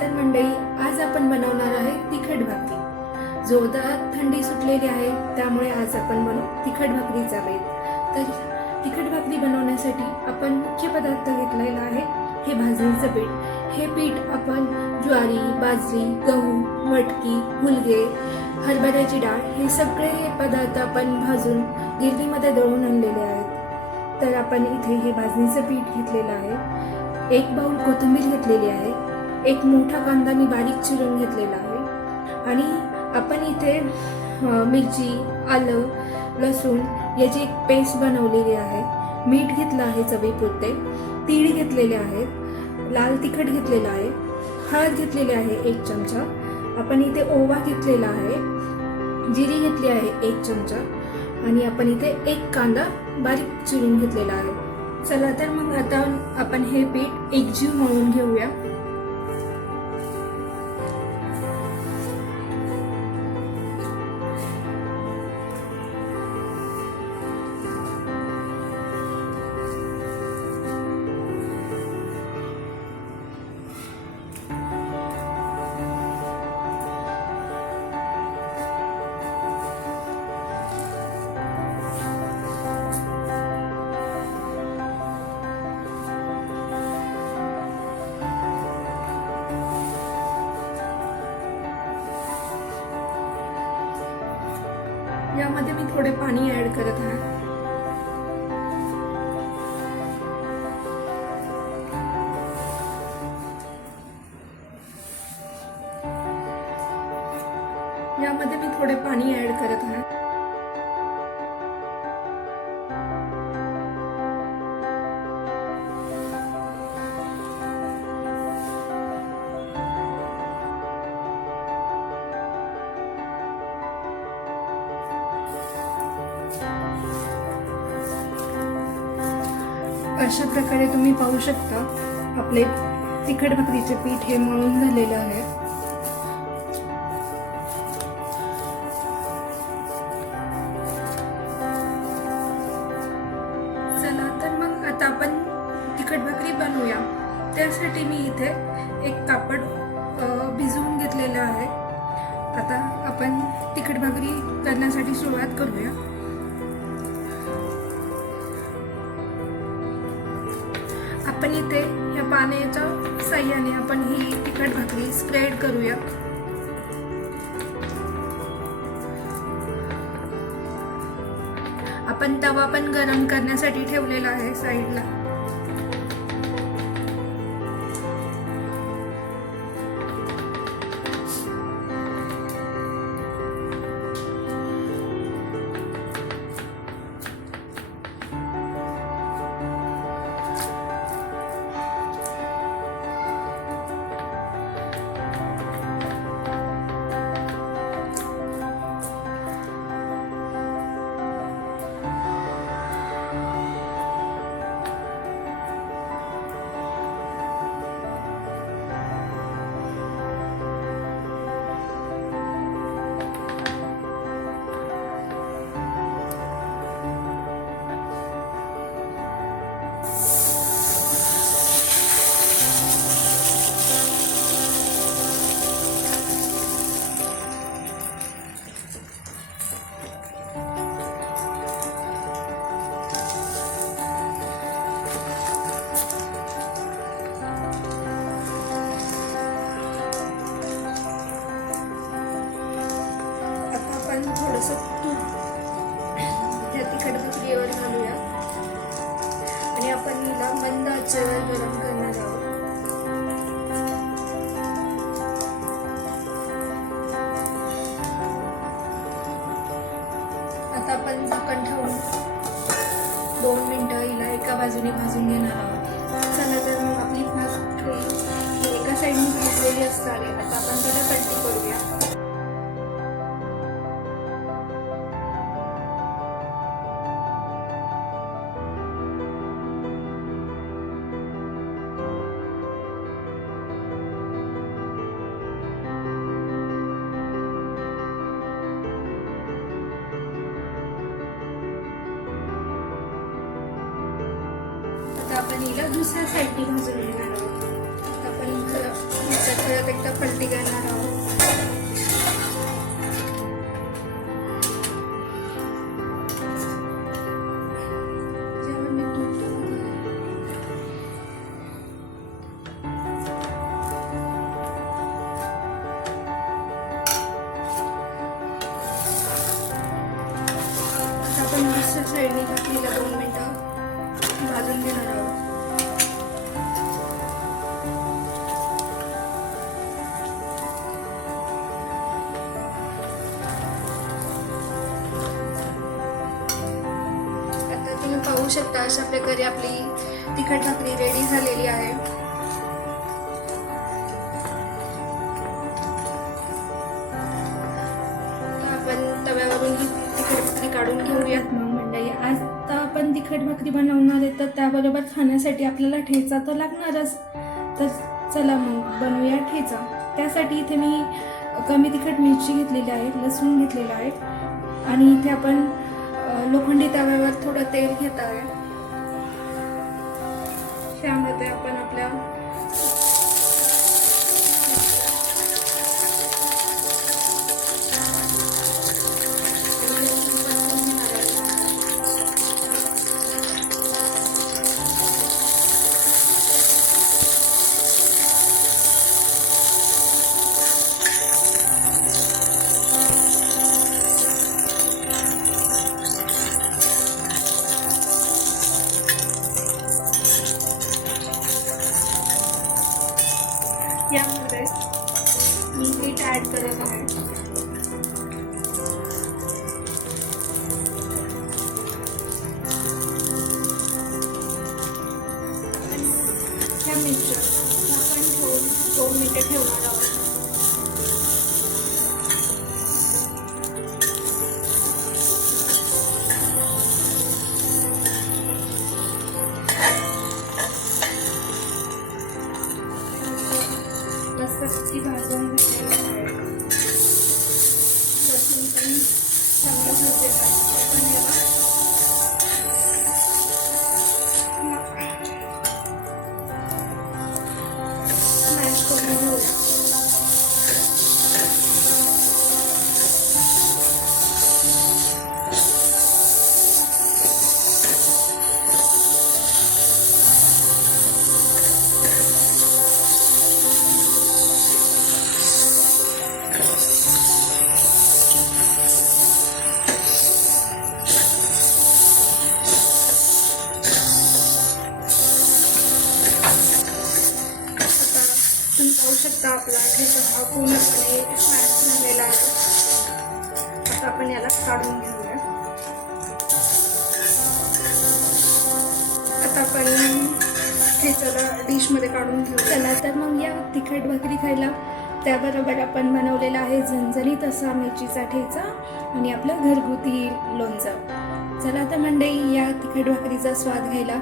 तर मंडळी, आज आपण बनवणार आहे तिखट भाकरी. जोरदार थंडी सुटलेली आहे, त्यामुळे आज आपण बनवू तिखट भाकरीचा बेत. तर तिखट भाकरी बनवण्यासाठी आपण मुख्य पदार्थ घेतलेला आहे हे भाजणीचं पीठ. हे पीठ आपण ज्वारी, बाजरी, गहू, मटकी, मुलगे, हरभऱ्याची डाळ हे सगळे पदार्थ आपण भाजून गिरणीमध्ये दळून आणलेले आहेत. तर आपण इथे हे भाजणीचं पीठ घेतलेलं आहे. एक बाउल कोथिंबीर घेतलेली आहे. एक मोठा कांदा मी बारीक चिरून घेतलेला आहे. आणि आपण इथे मिरची, आलं, लसूण याची एक पेस्ट बनवलेली आहे. मीठ घेतलं आहे चवीपुरते. तीळ घेतलेले आहेत. लाल तिखट घेतलेलं आहे. हळद घेतलेली आहे 1 चमचा. आपण इथे ओवा घेतलेला आहे. जिरी घेतली आहे 1 चमचा. आणि आपण इथे एक कांदा बारीक चिरून घेतलेला आहे. चला तर मग आता आपण हे पीठ एकजीव मळून घेऊया. यामध्ये मी थोडे पाणी ऍड करत आहे. यामध्ये मी थोडे पाणी ऍड करत आहे. अशा प्रकारे तुम्ही पाहू शकता आपले तिखट भाकरीचे पीठ हे मळून झालेले आहे. चला तर मग आता आपण तिखट भाकरी बनवूया. त्यासाठी मी इथे एक कापड भिजवून घेतलेलं आहे. आता आपण तिखट भाकरी करण्यासाठी सुरुवात करूया. आपण इथे या पाण्याच्या साह्याने आपण ही तिखट भाकरी स्प्रेड करूया. आपण तवा पण गरम करण्यासाठी ठेवलेला आहे साईडला. थोडंसं तूप या तिखट भाकरीवर घालूया आणि आपण हिला मंद आचेवर गरम करणार आहोत. आता आपण झाकण ठेवून 2 मिनिटं हिला एका बाजूने भाजून घेणार आहोत. चला तर मग आपली भाकरी एका साईडने भाजलेली असणार आहे. आता आपण तिला पलटी करूया. आपण हिला दुसऱ्या साईडने भाजून घेणार आहोत. आपण परत एकदा पलटी करणार आहोत. आपण दुसऱ्या साईडने भाकरीला 2 मिनिटं भाजून घेणार आहोत. आता तुम्ही पाहू शकता अशा प्रकारे आपली तिखट भाकरी रेडी झालेली आहे. आपण तव्यावरून ही तिखट भाकरी काढून घेऊयात. मग मंडळी, आज तर आपण तिखट भाकरी बनवणार आहे, तर त्याबरोबर खाण्यासाठी आपल्याला ठेचा तर लागणारच. तर चला मग बनवूया ठेचा. त्यासाठी इथे मी कमी तिखट मिरची घेतलेली आहे, लसूण घेतलेला आहे आणि इथे आपण लोखंडी तव्यावर थोडं तेल घेत आहे. त्यामध्ये आपण आपल्या यामध्ये मी मीठ ॲड करत आहे. ह्या मिक्सर आपण ठेवून 2 मिनिटं ठेवणार आहोत. मस्त भाजून घेतलेलं आहे. लसूण पण चांगलं भाजलेलं आहे. आपण याला मॅश करून घेऊया. तुम्ही पाहू शकता आपला ठेचा हा पूर्णपणे स्मॅश झालेला आहे. आता आपण याला काढून घेऊया. आता आपण ठेचाला डिशमध्ये काढून घेऊ. चला तर मग या तिखट भाकरी खायला. त्याबरोबर आपण बनवलेला आहे झणझणीत असा मिरचीचा ठेचा आणि आपलं घरगुती लोणचं. चला तर मंडळी, या तिखट भाकरीचा स्वाद घ्यायला.